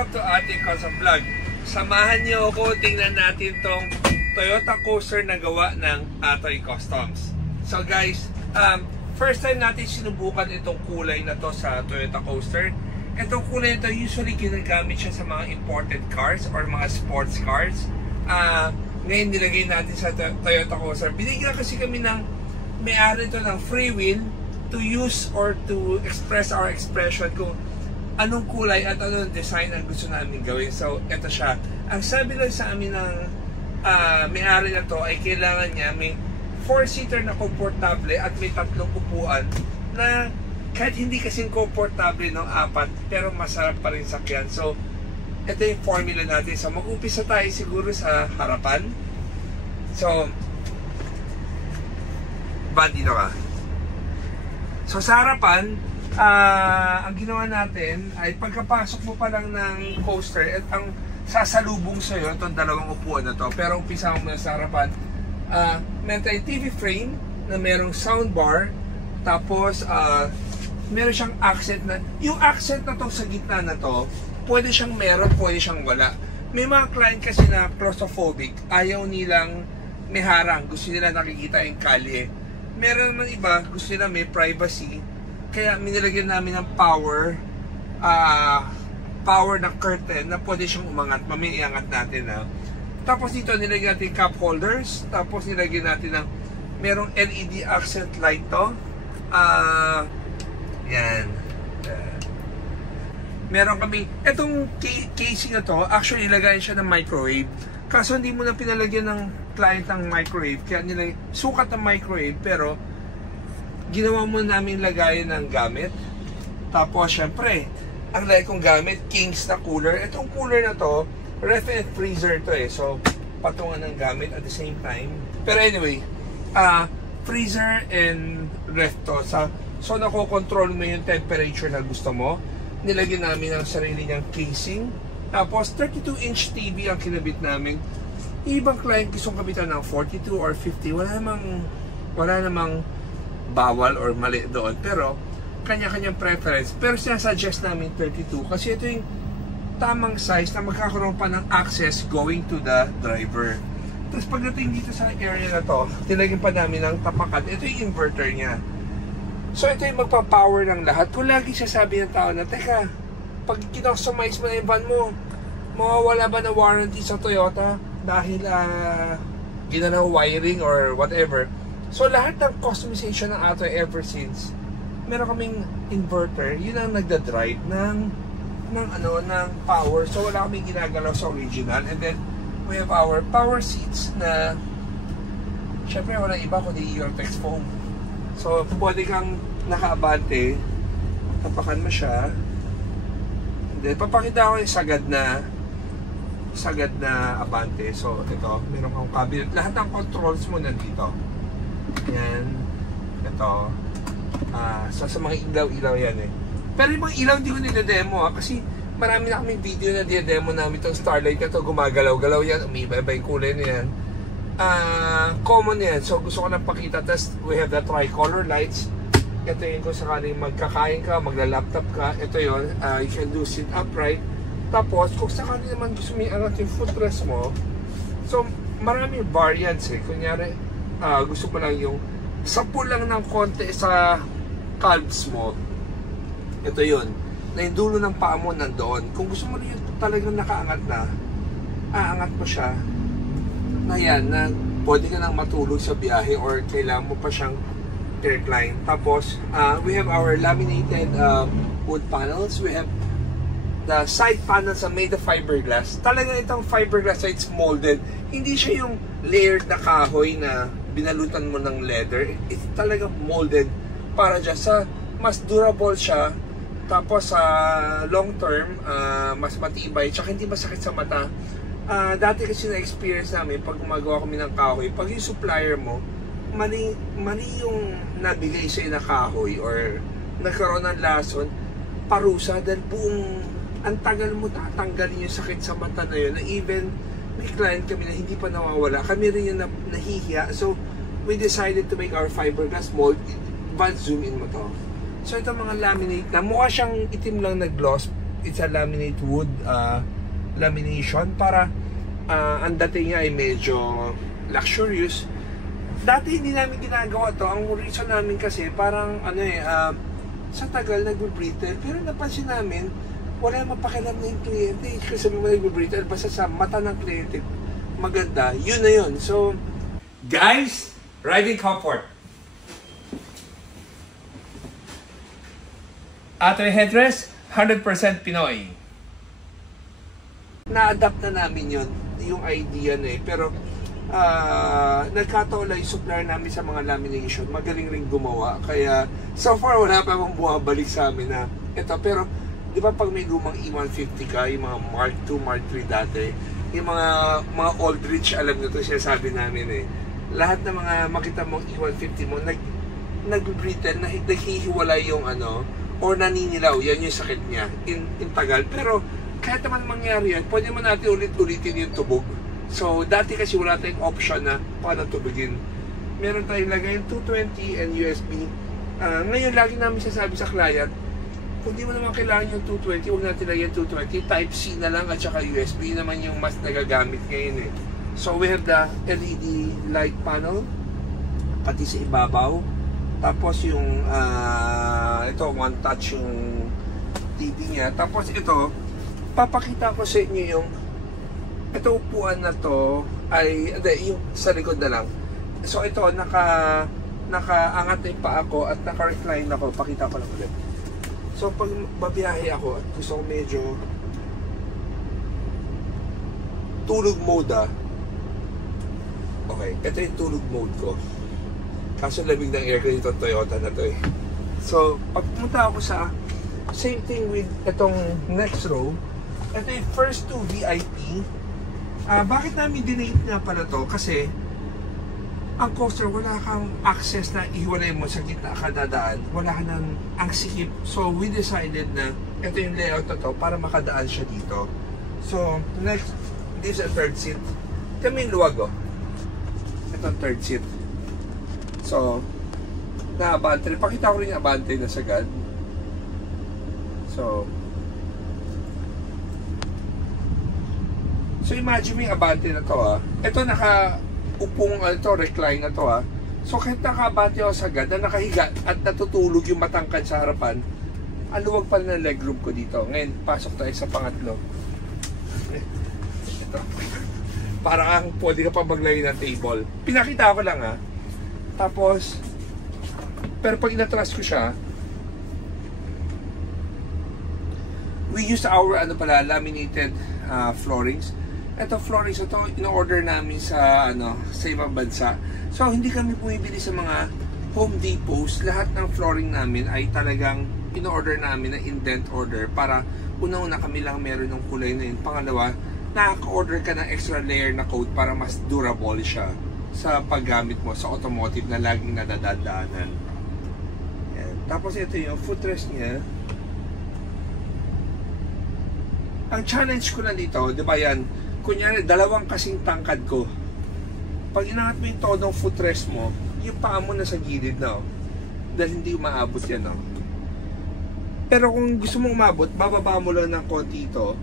Welcome to Ate Cosa Vlog. Samahan niyo ako, tingnan natin tong Toyota Coaster na gawa ng Atoy Customs. So guys, first time natin sinubukan itong kulay na to sa Toyota Coaster. Itong kulay na to, usually ginagamit siya sa mga imported cars or mga sports cars. Ngayon nilagay natin sa Toyota Coaster. Binigyan kasi kami ng may-ari ito ng free will to use or to express our expression kung anong kulay at anong design ang gusto namin gawin. So, ito siya. Ang sabi lang sa amin ng may-ari na to ay kailangan niya may 4-seater na komportable at may 3 upuan na kahit hindi kasing komportable ng 4 pero masarap pa rin sakyan. So, ito yung formula natin. So, mag-upisa tayo siguro sa harapan. So, dito ka. So, sa harapan, ang ginawa natin ay pagkapasok mo pa lang ng coaster at ang sasalubong sa'yo itong 2 upuan na to, pero umpisa mo muna sa harapan. Meron tayong TV frame na merong soundbar, tapos meron siyang accent na yung accent na to sa gitna na to, pwede siyang meron, pwede siyang wala. May mga client kasi na claustrophobic, ayaw nilang may harang, gusto nila nakikita yung kalye. Meron naman iba, gusto nila may privacy. Kaya minilagyan namin ng power na curtain na pwede siyang umangat. Mamaya iangat natin na. Tapos dito nilagyan natin cup holders. Tapos nilagyan natin ng merong LED accent light to. Yan. Meron kami, itong casing na to, actually nilagyan siya ng microwave. Kaso hindi mo na pinalagyan ng client ng microwave. Kaya sukat ng microwave, pero ginawa mo namin lagayan ng gamit. Tapos syempre, ang lagay kong gamit, Kings na cooler. Itong cooler na to, ref and freezer to eh. So, patungan ng gamit at the same time. Pero anyway, freezer and ref to. So, nakokontrol mo yung temperature na gusto mo. Nilagyan namin ang sarili niyang casing. Tapos, 32-inch TV ang kinabit namin. Ibang client gustong kabitan ng 42 or 50. Wala namang bawal or mali doon, pero kanya-kanyang preference. Pero sinasuggest namin 32 kasi ito yung tamang size na magkakaroon pa ng access going to the driver. Tapos pagdating dito sa area na to, nilagyan pa namin ng tapakan. Ito yung inverter niya. So ito yung magpa-power ng lahat. Kung lagi sasabi ng tao na, teka, pag kinostomize mo na yung van mo, mawawala ba ng warranty sa Toyota dahil ginanaw wiring or whatever? So lahat ng customization ng Atoy ever since, meron kaming inverter, yun ang nagda-drive ng power. So wala kaming ginagalaw sa original. And then we have our power seats na syempre wala iba kundi yung text foam. So pwede kang nakaabante, tapakan mo siya. And then papakita ko yung sagad na abante. So ito, meron kang cabinet. Lahat ng controls mo nandito. Yan. Ito. So sa mga ilaw-ilaw yan eh. Pero yung mga ilaw hindi ko nila-demo kasi marami na kaming video na demo namin itong Starlight na ito. Gumagalaw-galaw yan. Umiiba-iba yung kulay na yan. Common yan. So gusto ko nang pakita. Tapos we have the tricolor lights. Ito yun kung sakaling magkakain ka, magla-laptop ka. Ito yun. You can do sit upright. Tapos kung sakaling naman gusto mo iangat yung footrest mo. So maraming variants eh. Kunyari, gusto mo lang yung sapo lang ng konti sa calves mo. Ito yun. Na yung dulo ng paa mo nandoon. Kung gusto mo rin yung talagang nakaangat na, aangat mo siya. Na yan, na pwede ka nang matulog sa biyahe or kailangan mo pa siyang recline. Tapos, we have our laminated wood panels. We have the side panels are made of fiberglass. Talaga itong fiberglass, so it's molded. Hindi siya yung layered na kahoy na binalutan mo ng leather. It's talaga molded para dyan sa mas durable siya. Tapos sa long term, mas matibay, tsaka hindi masakit sa mata. Dati kasi na-experience namin pag gumagawa kami ng kahoy, pag yung supplier mo mali yung nabigay sa'yo na kahoy or nagkaroon ng lason, parusa dahil buong ang tagal mo tatanggalin yung sakit sa mata na yun, na even may client kami na hindi pa nawawala, kami rin yung nahihiya. So we decided to make our fiberglass mold. Zoom in mo to. So ito mga laminate na mukha siyang itim lang na gloss, it's a laminate wood lamination para ang dating niya ay medyo luxurious. Dati hindi namin ginagawa to. Ang reason namin kasi parang sa tagal nag-brittle, pero napansin namin wala mapakialam na yung kliyente kasi sabi mo nag-brittle, basta sa mata ng kliyente maganda, yun na yun. So guys, riding comfort. Ato headrest, 100% Pinoy. Na-adapt na namin yun, yung idea na eh. Pero, nagkataon lang yung supplier namin sa mga lamination. Magaling rin gumawa. Kaya, so far, wala pa akong bumabalik sa amin na ito. Pero, di ba pag may lumang E150 ka, yung mga Mark II, Mark III dati, yung mga Aldrich, alam nyo ito, siya sabi namin eh. Lahat ng mga makita mong E150 mo, nag-brittle, naghihiwalay yung or naninilaw, yan yung sakit niya in tagal. Pero kahit naman mangyari yan, pwede man natin ulit-ulitin yung tubog. So dati kasi wala tayong option na paano tubugin. Meron tayong lagay yung 220 and USB. Ngayon lagi namin sasabi sa client, kung di mo naman kailangan yung 220, huwag natin lagyan 220, type C na lang at saka USB naman yung mas nagagamit ngayon eh. So we have the LED light panel pati sa ibabaw. Tapos yung ito one touch yung TV niya. Tapos ito papakita ko sa inyo yung ito upuan na to ay yung sa likod na lang. So ito nakaangat na yung paa ko at naka-recline ako. Pakita ko lang ulit. So pag babiyahe ako at gusto ko medyo tulog mode okay, ito yung tulog mode ko. Kaso lamig ng aircon dito Toyota na to eh. So, pag pumunta ako sa same thing with itong next row, ito yung first to VIP. Bakit namin dinate nga pala to? Kasi ang coaster, wala kang access na ihiwalay mo sa gitna ka dadaan. Wala ka ng ang sikip. So, we decided na ito yung layout na to para makadaan siya dito. So, next, this is a third seat. Kami yung luwag oh. Ito ang third seat. So, na-abante. Pakita ko rin yung abante na sagad. So imagine mo yung abante na to Ito naka-upong recline na to So kahit naka-abante ako sagad, na nakahiga at natutulog yung matangkad sa harapan, ang luwag pa rin ng legroom ko dito. Ngayon, pasok tayo sa pangatlo. Ito. Parang pwede ka pa maglagay ng table. Pinakita ko lang Tapos, pero pag inatras ko siya, we use our laminated floorings. Ito floorings ito in-order namin sa sa ibang bansa. So hindi kami bumibili sa mga Home Depots. Lahat ng flooring namin ay talagang in-order namin na indent order para una-una kami lang meron ng kulay na yun. Pangalawa, nakaka-order ka ng extra layer na coat para mas durable siya sa paggamit mo sa automotive na laging nadadaanan. Yan. Tapos ito yung footrest niya. Ang challenge ko na dito, di ba yan, kunyari dalawang kasing tangkad ko. Pag inangat mo yung todong footrest mo, yung paa mo na sa gilid na dahil hindi umaabot yan Pero kung gusto mong umabot, bababa mo lang ng konti ito.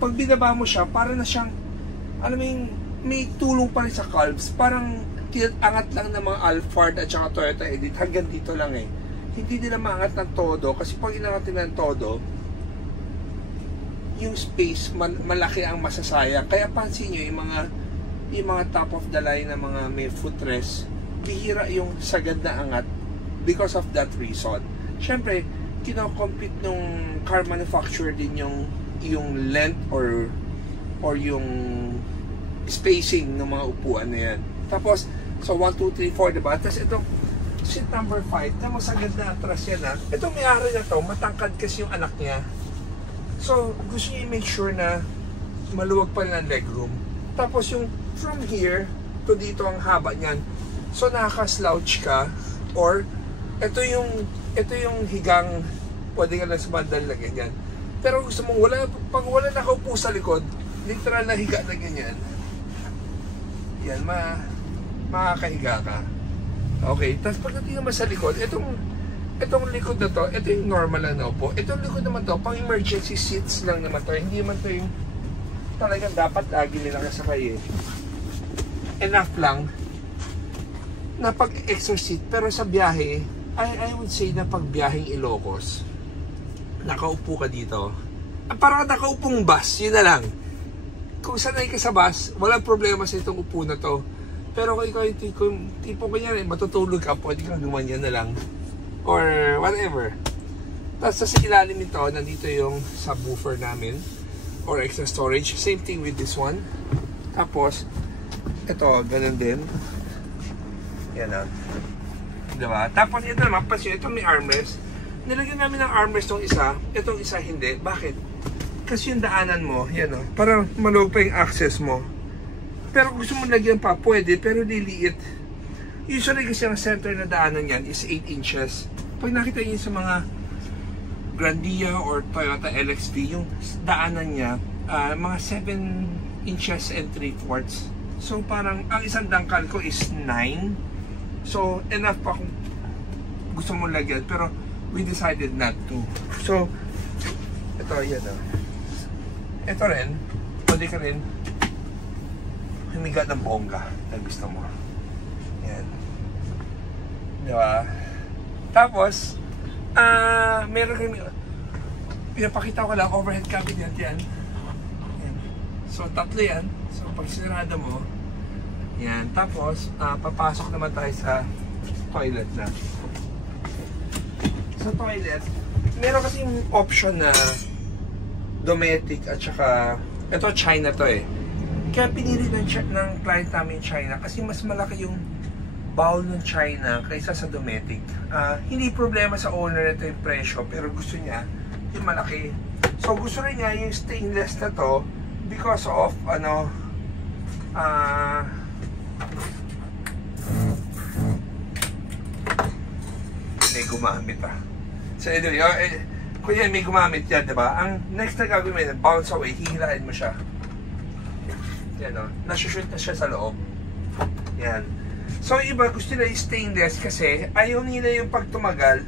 Pag binaba mo siya, para na siyang alam mo yung may tulong pa rin sa calves. Parang angat lang ng mga Alphard at saka Toyota Edit hanggang dito lang hindi nila maangat ng todo kasi pag inangat nila ng todo yung space malaki ang masasayang. Kaya pansin nyo yung mga top of the line na mga may footrest, bihira yung sagad na angat because of that reason. Syempre kino-compete nung car manufacturer din yung length or yung spacing ng mga upuan na yan. Tapos, so 1, 2, 3, 4, diba? Tapos itong seat number 5, na masagad na atras yan Itong may-ari na to, matangkad kasi yung anak niya. So, gusto niya i-make sure na maluwag pa rin ang legroom. Tapos yung from here to dito ang haba niyan. So, nakaka-slouch ka or ito yung higang pwede ka lang sa bandal na ganyan. Pero gusto mong pag wala nakaupo sa likod, literal na higa na ganyan. Yan, makakahiga ka. Okay, tapos pagdating naman sa likod, itong likod na to, ito yung normal lang na upo. Itong likod naman to, pang emergency seats lang naman to. Hindi naman to yung talagang dapat lagi nila kasakay eh. Enough lang na pag-extra seat. Pero sa biyahe, I would say na pag biyaheng Ilocos, nakaupo ka dito. Parang nakaupong bus, yun na lang. Kung sanay ka sa bus, walang problema sa itong upo na to. Pero kung ikaw yung tipo ganyan, matutulog ka, pwede kang gumanyan na lang. Or whatever. Tapos sa ilalim nito, nandito yung subwoofer namin. Or extra storage. Same thing with this one. Tapos, ito, ganun din. Yan na. Diba? Tapos ito naman, pansin, ito may armrest. Nilagyan namin ng armrest tong isa. Itong isa hindi. Bakit? Kasi yung daanan mo, yan o. Parang maluwag pa yung access mo. Pero gusto mo lagyan pa, pwede, pero liliit. Usually kasi ang center na daanan yan is 8 inches. Pag nakita niyo sa mga Grandia or Toyota LXV, yung daanan niya, mga 7 inches and 3/4. So parang, ang isang dangkal ko is 9. So enough pa kung gusto mo lagyan, pero we decided not to. So, ito, yan o. Ito rin, pwede ka rin humiga ng bongga na gusto mo. Yan. Diba? Tapos, meron kami, pinapakita ko lang, overhead cabinet yan. Yan. So, tatlo yan. So, pag sinarada mo, yan. Tapos, papasok naman tayo sa toilet na. Sa toilet, meron kasi yung option na domestic at saka, ito China to eh. Kaya pinili ng client namin China kasi mas malaki yung bowl ng China kaysa sa domestic. Hindi problema sa owner nito yung presyo, pero gusto niya yung malaki. So gusto rin niya yung stainless na to because of may gumamit So anyway, kung yan may gumamit yan, diba? Ang next na gagawin mo yun, bounce away, hihilain mo siya. Yan o, nasushoot na siya sa loob. Yan. So iba gusto nila yung stainless kasi ayaw nila yung pag tumagal,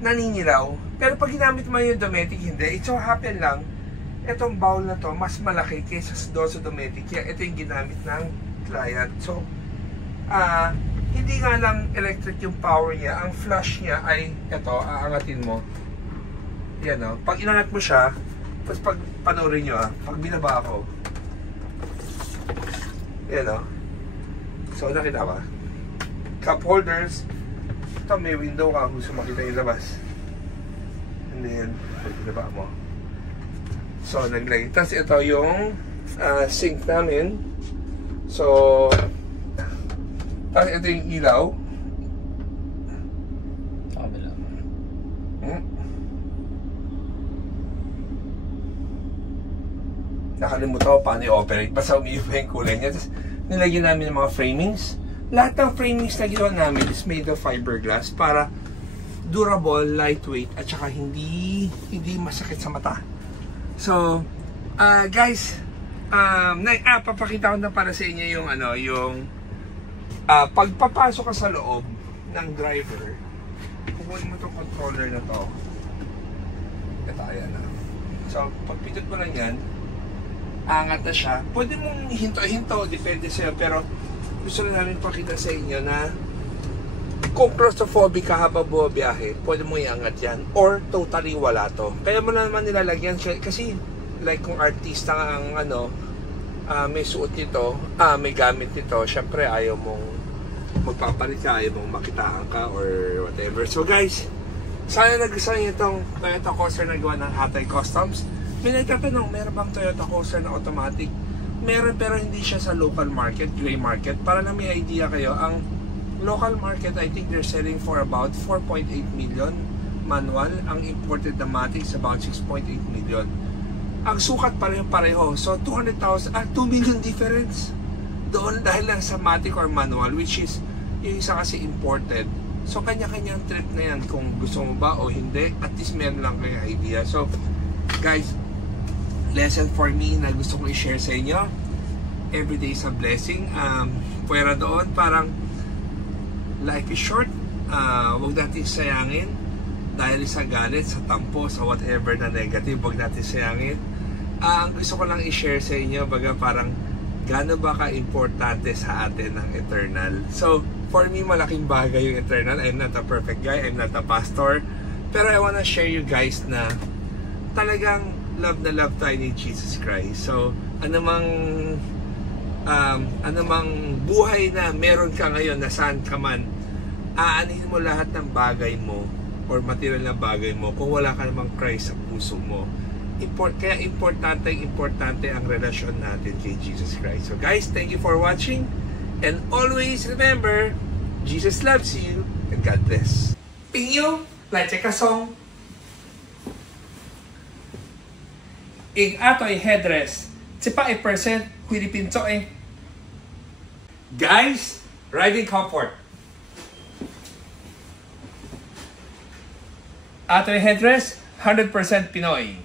naninilaw. Pero pag ginamit mo yung domestic, hindi. It so happen lang, itong bowl na to mas malaki kaysa sa domestic. Kaya ito yung ginamit ng client. So, hindi nga lang electric yung power niya. Ang flush niya ay ito, aangatin mo. Yan o. Pag inangat mo siya, tapos pag panoorin nyo pag binaba ako, yan o. So, nakita ba? Cup holders. Ito, may window ka kung gusto makita yung labas. And then, pag binaba mo. So, naglagay. Tapos ito yung sink namin. So, tapos ito yung ilaw. Kabila. Nakalimutan ko paano i-operate. Basta umiiba yung kulay niya. Tapos nilagyan namin ng mga framings. Lahat ng framings na ginawa namin is made of fiberglass para durable, lightweight, at saka hindi masakit sa mata. So, guys, papakita ko na para sa inyo yung pagpapasok ka sa loob ng driver, kukunin mo itong controller na to. Ito, ayan na. So, pagpindot mo lang yan, angat na siya. Pwede mong hinto-hinto, depende sa'yo, pero gusto na namin pakita sa inyo na kung claustrophobic ka habang bumabiyahe, pwede mo iangat yan, or totally wala to. Kaya mo naman nilalagyan kasi like kung artista ang may suot nito, may gamit nito, syempre ayaw mong magpapalit ka, ayaw mong makitaan ka or whatever. So guys, sana nagustuhan nyo itong Toyota Coaster na gawa ng Hatay Customs. May nagtatanong, meron bang Toyota Coaster na automatic? Meron, pero hindi siya sa local market, gray market. Para na may idea kayo, ang local market, I think they're selling for about 4.8 million manual. Ang imported na Matic is about 6.8 million. Ang sukat pareho. So 200,000, 2 million difference doon dahil lang sa Matic or manual, which is yung isa kasi imported. So kanya-kanyang trip na yan kung gusto mo ba o hindi. At least meron lang kayo idea. So guys, lesson for me na gusto kong i-share sa inyo. Everyday is a blessing. Pwera doon, parang life is short. Huwag natin sayangin. dahil sa galit, sa tampo, sa whatever na negative, huwag natin sayangin. Ang gusto ko lang i-share sa inyo, baga parang gaano ba ka-importante sa atin ang eternal. So, for me, malaking bagay yung eternal. I'm not a perfect guy, I'm not a pastor. Pero I wanna share you guys na talagang love na love tayo ni Jesus Christ. So, anumang buhay na meron ka ngayon, na saan ka man, aanin mo lahat ng bagay mo or material na bagay mo kung wala ka namang Christ sa puso mo. Kaya importante ang relasyon natin kay Jesus Christ. So guys, thank you for watching, and always remember, Jesus loves you, and God bless. Pinyo, like a song. Ing ato'y headrest, sipa ay percent, Philippine to eh. Guys, riding comfort. Ato'y headrest, 100% Pinoy.